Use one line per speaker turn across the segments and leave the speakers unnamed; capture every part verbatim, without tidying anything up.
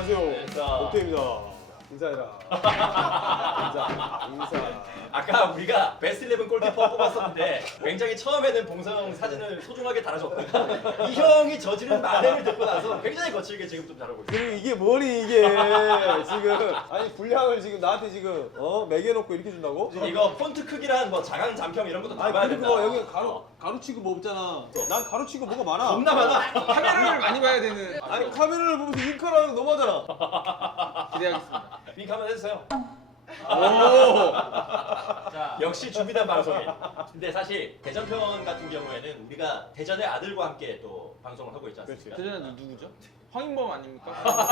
안녕하세요.
인사.
옥태입니다. 인사해라. 인사. 인사.
아까 우리가 베스트 일레븐 골키퍼 뽑았었는데 굉장히 처음에는 봉성 사진을 소중하게 달아줬다가 이 형이 저지른 만행을 듣고 나서 굉장히 거칠게 지금 좀 잘하고 있어요.
그리고 이게 뭐니 이게 지금 아니 분량을 지금 나한테 지금 어 매겨놓고 이렇게 준다고?
이거 폰트 크기랑 뭐 자강 잠평 이런 것도 다
아니
봐야
그리고
된다.
뭐 여기 가로
어.
가로치고 뭐 없잖아. 난 가로치고 뭐가 많아.
겁나 많아.
카메라를 많이 봐야 되는.
아니 카메라를 보면서 잉크라는 거 너무하잖아.
기대하겠습니다.
윙크 한번 해주세요.
오.
자, 역시 준비된 방송인. 근데 사실 대전편 같은 경우에는 우리가 대전의 아들과 함께 또 방송을 하고 있지 않습니까?
대전은 누구죠? 황인범 아닙니까?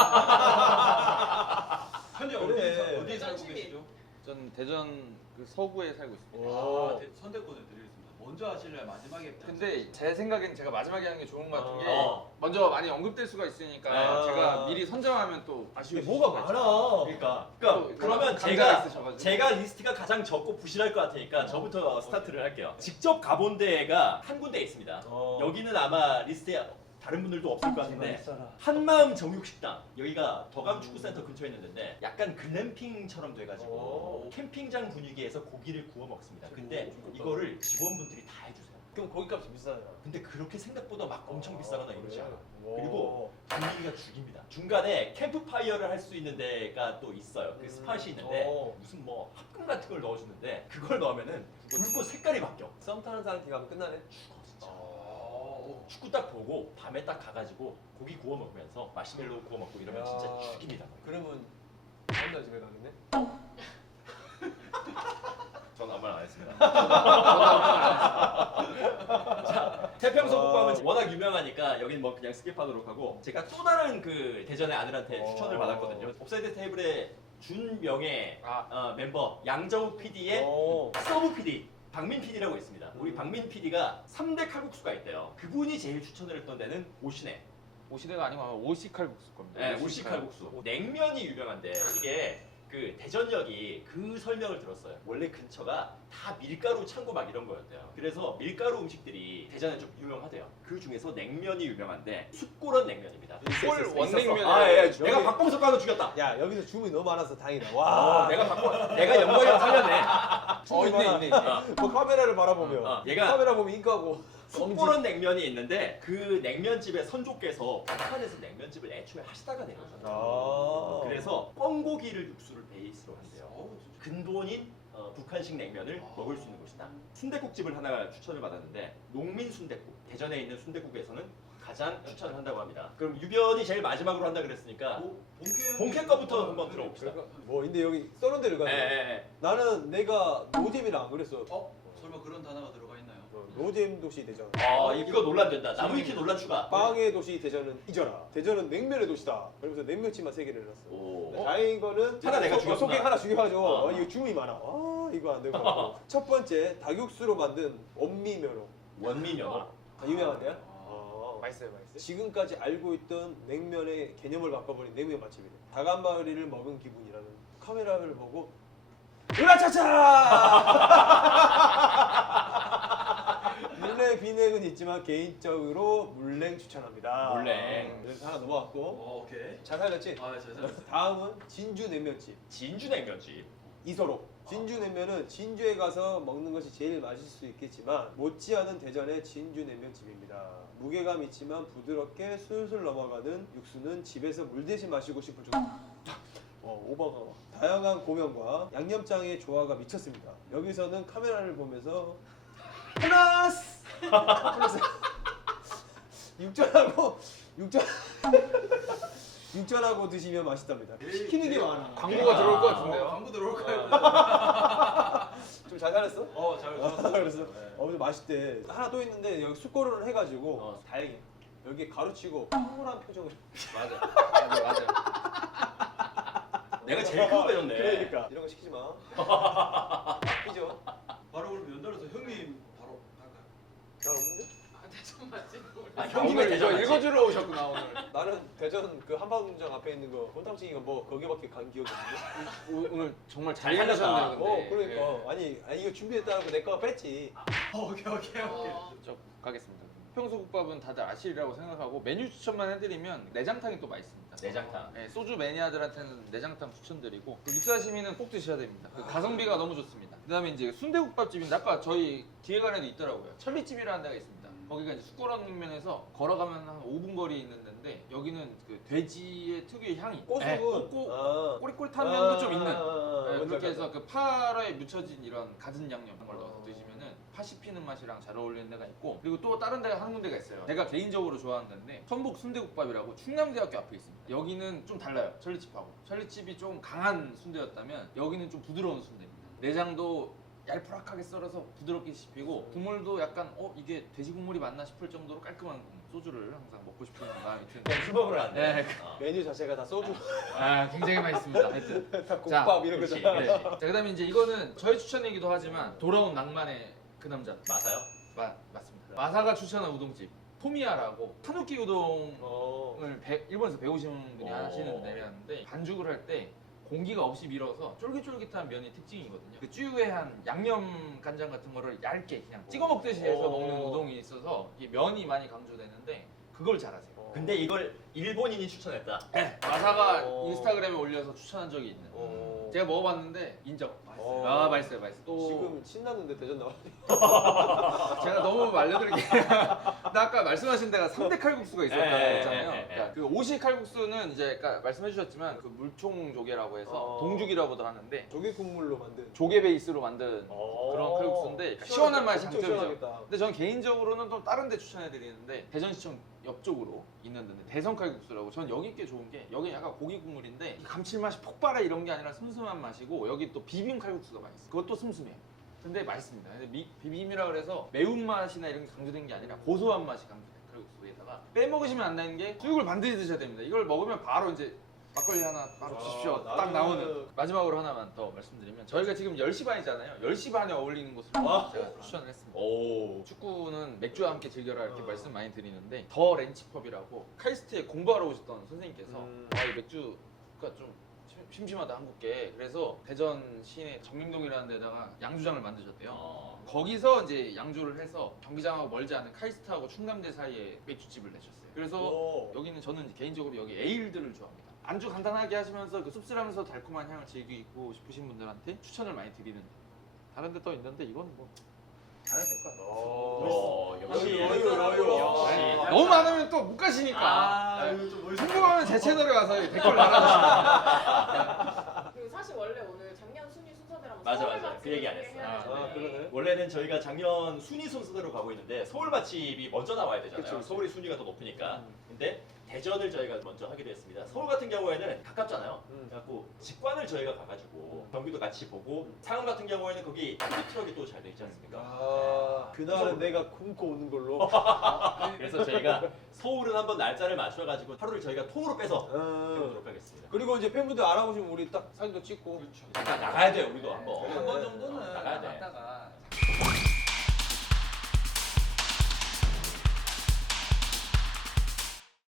현재
그래.
어디 어디 살고 계시죠?
전 대전 그 서구에 살고 있습니다.
아, 대- 선택권을 드리겠습니다. 먼저 하실래요? 마지막에?
근데 제 생각엔 제가 마지막에 하는 게 좋은 것 같은 게
어.
먼저 많이 언급될 수가 있으니까
아.
제가 미리 선정하면 또 아쉬울
근데
수
뭐가
있을 것
많아.
같아요.
그러니까, 그러니까
또
그러면
감자가
제가
있으셔가지고.
제가 리스트가 가장 적고 부실할 것 같으니까 저부터 스타트를 할게요. 직접 가본 데가 한 군데 있습니다.
어.
여기는 아마 리스트에 다른 분들도 없을 것 같은데 한마음 정육식당 여기가 더감 축구센터 근처에 있는데 약간 글램핑처럼 돼가지고
오.
캠핑장 분위기에서 고기를 구워 먹습니다. 근데 이거를 직원분들이 다 해주세요.
그럼 고기값이 비싸냐?
근데 그렇게 생각보다 막 엄청 비싸거나 이러지 않아.
오.
그리고 분위기가 죽입니다. 중간에 캠프파이어를 할 수 있는 데가 또 있어요. 그
음.
스팟이 있는데
어.
무슨 뭐 합금 같은 걸 넣어주는데 그걸 넣으면은 불꽃 색깔이 바뀌어.
썸 타는 사람 기가면 끝나네.
죽어 진짜.
어,
축구 딱 보고 밤에 딱 가가지고 고기 구워 먹으면서 마시멜로 구워 먹고 이러면
야.
진짜 죽입니다.
그러면 다음날 집에 가겠네?
전 아무 말 안 했습니다. 자, 태평소 국밥은 워낙 유명하니까 여긴 뭐 그냥 스킵하도록 하고 제가 또 다른 그 대전의 아들한테
어.
추천을 받았거든요. 옵사이드 테이블의 준명예
아.
어, 멤버 양정욱 피디의
오.
서브 피디 박민 피디라고 있습니다. 우리 박민 피디가 삼 대 칼국수가 있대요. 그분이 제일 추천을 했던 데는 오시네.
오시대가 아니고 아마 오시칼국수 겁니다.
네, 오시 칼국수. 냉면이 유명한데 이게 그 대전역이 그 설명을 들었어요. 원래 근처가 다 밀가루 창고 막 이런 거였대요. 그래서 밀가루 음식들이 대전에 좀 유명하대요. 그 중에서 냉면이 유명한데 숯고런 냉면입니다.
꿀
있었어,
원냉면이에요.
있었어. 아, 예.
여기-
내가 박범석 가서 죽였다.
야 여기서 주문이 너무 많아서 다행이다.
아,
와.
내가 박범 내가 영광이랑 살렸네.
어 있네 있네 있네.
뭐 카메라를 바라보며
어, 얘가
카메라 보면 잉크하고
숯고런 냉면이 있는데 그 냉면집의 선조께서 북한에서 냉면집을 애초에 하시다가 내려오셨어요.
아.
그래서 뻥고기를 육수를 베이스로 한대요.
어우, 진짜.
근본인 어, 북한식 냉면을
아.
먹을 수 있는 곳이다. 순댓국집을 하나 추천을 받았는데 농민 순댓국. 대전에 있는 순댓국에서는 가장 추천을 한다고 합니다. 그럼 유변이 제일 마지막으로 한다 그랬으니까
어, 본캐
본캐 거부터 한번 들어봅시다.
그러니까 뭐 근데 여기 써놓은 데를
예,
가네.
예, 예.
나는 내가 노잼이라 안 그랬어.
어? 설마 그런 단어가 들어가 있나요?
어, 노잼 도시 대전.
아 이거 논란된다. 나무위키 논란 추가.
빵의 도시 대전은 잊어라. 대전은 냉면의 도시다. 그러면서 냉면집만 세 개를 해놨어.
오.
근데 다행인 거는
하나 내가
소-
죽였구나.
소개 하나 죽여가지고
어.
어, 이거 주문이 많아. 아 이거 안 되고. 첫 번째 닭육수로 만든 원미면허.
원미면허.
아, 유명한데요?
아.
아,
맛있어요 맛있어요.
지금까지 알고 있던 냉면의 개념을 바꿔버린 냉면 맛집이래. 닭 한 마리를 먹은 기분이라는 카메라를 보고 으라차차! 물냉 비냉은 있지만 개인적으로 물냉 추천합니다.
물냉.
그래서 하나 넘어갔고
어, 오케이.
잘 살렸지?
아, 잘 살았어요.
다음은 진주 냉면집
진주 냉면집.
이소록. 진주 냉면은 진주에 가서 먹는 것이 제일 맛있을 수 있겠지만 못지않은 대전의 진주 냉면집입니다. 무게감 있지만 부드럽게 술술 넘어가는 육수는 집에서 물 대신 마시고 싶을 정도. 어, 오버가. 다양한 고명과 양념장의 조화가 미쳤습니다. 여기서는 카메라를 보면서 플러스 플러스 육전하고 육전 육전하고 드시면 맛있답니다. 시키는 게 많아.
광고가 들어올 것
어,
같은데요.
광고 들어올까요?
좀 잘 잘했어?
어, 잘
아,
들었어요.
그래서
네.
어 근데 맛있대. 하나 또 있는데 여기 숯고루를 해가지고
어.
다행이야. 여기 가로치고 황홀한 표정을.
맞아.
맞아요 맞아요.
내가 제일 큰 거 배웠네.
그러니까 이런 거 시키지 마. 아끼죠.
바로 그럼 연달아서 형님 바로 갈까요?
난 없는데?
아,
아,
형님의
오늘
대전
이거
맞지?
읽어주러 오셨구나 오늘.
나는 대전 그 한방공장 앞에 있는 거 홀탕치기가 뭐 거기밖에 간 기억이 없는데.
오- 오늘 정말
잘
잘
살렸다.
살렸네요.
어 그러니까 아니, 아니 이거 준비했다고 내 거 뺐지.
어, 오케이, 오케이, 오케이.
저 가겠습니다. 수평소국밥은 다들 아시리라고 생각하고 메뉴 추천만 해드리면 내장탕이 또 맛있습니다.
내장탕.
네, 소주 매니아들한테는 내장탕 추천드리고 그 육사시미는 꼭 드셔야 됩니다. 그 가성비가 너무 좋습니다. 그다음에 이제 순대국밥집인데 아까 저희 기획안에도 있더라고요. 천리집이라는 데가 있습니다. 거기가 이제 숟가락면에서 걸어가면 한 오 분 거리에 있는 데인데 여기는 그 돼지의 특유의 향이
꼬수분.
네, 꼬,
아.
꼬릿꼬릿한 면도 좀 있는
아, 아, 아,
네,
뭔지
그렇게
알겠다.
해서 그 파에 묻혀진 이런 갖은 양념 이런 걸 넣어서
어.
드시면은 파 씹히는 맛이랑 잘 어울리는 데가 있고 그리고 또 다른 데가 한 군데가 있어요. 제가 개인적으로 좋아하는 데인데 천북 순대국밥이라고 충남대학교 앞에 있습니다. 여기는 좀 달라요. 천리집하고 천리집이 좀 강한 순대였다면 여기는 좀 부드러운 순대입니다. 내장도 얄푸락하게 썰어서 부드럽게 씹히고 국물도 약간 어 이게 돼지 국물이 맞나 싶을 정도로 깔끔한 국물. 소주를 항상 먹고 싶은 마음이 드는
그냥 술 먹으러 왔네.
네.
어.
메뉴 자체가 다 소주,
아 굉장히 맛있습니다. 하여튼
다 국밥 이런
그렇지.
거잖아.
네. 자 그다음에 이제 이거는 저의 추천이기도 하지만 돌아온 낭만의 그 남자
맞아요?
마, 맞습니다. 마사가 추천한 우동집 토미야라고 타누키 우동을
어.
배- 일본에서 배우신 분이
어.
하시는 데였는데 반죽을 할 때 공기가 없이 밀어서 쫄깃쫄깃한 면이 특징이거든요. 그 쭈유한 양념 간장 같은 거를 얇게 그냥 찍어 먹듯이 해서
어.
먹는 우동이 있어서 이 면이 많이 강조되는데 그걸 잘하세요.
근데 이걸 일본인이 추천했다.
네, 마사가
어.
인스타그램에 올려서 추천한 적이 있는.
어.
제가 먹어봤는데 인정.
어.
아 맛있어요, 맛있어. 또
지금 신났는데 대전 나와.
제가 너무 말려드릴게요. 나 아까 말씀하신 데가 삼대 칼국수가 있었다고
예,
했잖아요.
예, 예, 예.
그러니까 그 오시 칼국수는 이제 아까 말씀해주셨지만 그 물총 조개라고 해서
어.
동죽이라고도 하는데
조개 국물로 만든.
조개 베이스로 만든
어.
그런 칼국수인데 시원한 맛이
엄청
장점이죠.
시원하겠다.
근데 저는 개인적으로는 또 다른 데 추천해드리는데 대전시청 옆쪽으로 있는 데인데 대성 칼국수라고 전 여기 게 좋은 게 여기 약간 고기 국물인데 감칠맛이 폭발해 이런 게 아니라 슴슴한 맛이고 여기 또 비빔 칼국수가 맛있어. 그것도 슴슴해요. 근데 맛있습니다. 근데 미, 비빔이라 그래서 매운맛이나 이런 게 강조된 게 아니라 고소한 맛이 강조된 칼국수에다가 빼먹으시면 안 되는 게 수육을 반드시 드셔야 됩니다. 이걸 먹으면 바로 이제 막걸리 하나 바로
아,
주십시오. 딱
나는-
나오는. 마지막으로 하나만 더 말씀드리면 저희가 지금 열 시 반이잖아요. 열 시 반에 어울리는 곳으로
아.
제가 추천을 했습니다.
오.
축구는 맥주와 함께 즐겨라 이렇게
어.
말씀 많이 드리는데 더 렌치펍이라고 카이스트에 공부하러 오셨던 선생님께서
음.
아, 이 맥주가 좀 심- 심심하다 한국계 그래서 대전 시내 정림동이라는 데다가 양주장을 만드셨대요.
어.
거기서 이제 양주를 해서 경기장하고 멀지 않은 카이스트하고 충남대 사이에 맥주집을 내셨어요. 그래서
오.
여기는 저는 개인적으로 여기 에일들을 좋아합니다. 안주 간단하게 하시면서 그 씁쓸하면서 달콤한 향을 즐기고 싶으신 분들한테 추천을 많이 드리는 데. 다른 데 또 있는데 이건 뭐 안 해도 될 것 같아요.
어, 역시.
여유, 여유.
역시.
아.
너무 많으면 또 못 가시니까.
아, 이거 좀 멋있어.
궁금하면 제 채널에 와서 댓글 달아주시면.
그리고 사실 원래 오늘 작년 순위 순서대로
맞아, 맞아. 그 얘기 안 했어.
아, 그러네.
원래는 저희가 작년 순위 순서대로 가고 있는데 서울 맛집이 먼저 나와야 되잖아요.
그쵸, 그쵸.
서울이 순위가 더 높으니까.
음.
근데 대전을 저희가 먼저 하기로 했습니다. 서울 같은 경우에는 가깝잖아요.
음.
그래갖고 직관을 저희가 가가지고 경기도 같이 보고 상암 같은 경우에는 거기 푸드트럭이 또 잘 돼 있지 않습니까?
아, 그날은
서울.
내가 굶고 오는 걸로.
그래서 저희가 서울은 한번 날짜를 맞춰가지고 하루를 저희가 통으로 빼서
음.
해보도록 하겠습니다.
그리고 이제 팬분들 알아보시면 우리 딱 사진도 찍고.
그렇죠.
일단 나가야 돼요, 우리도 한번.
네.
한 번 정도는
나가야 돼.
나갔다가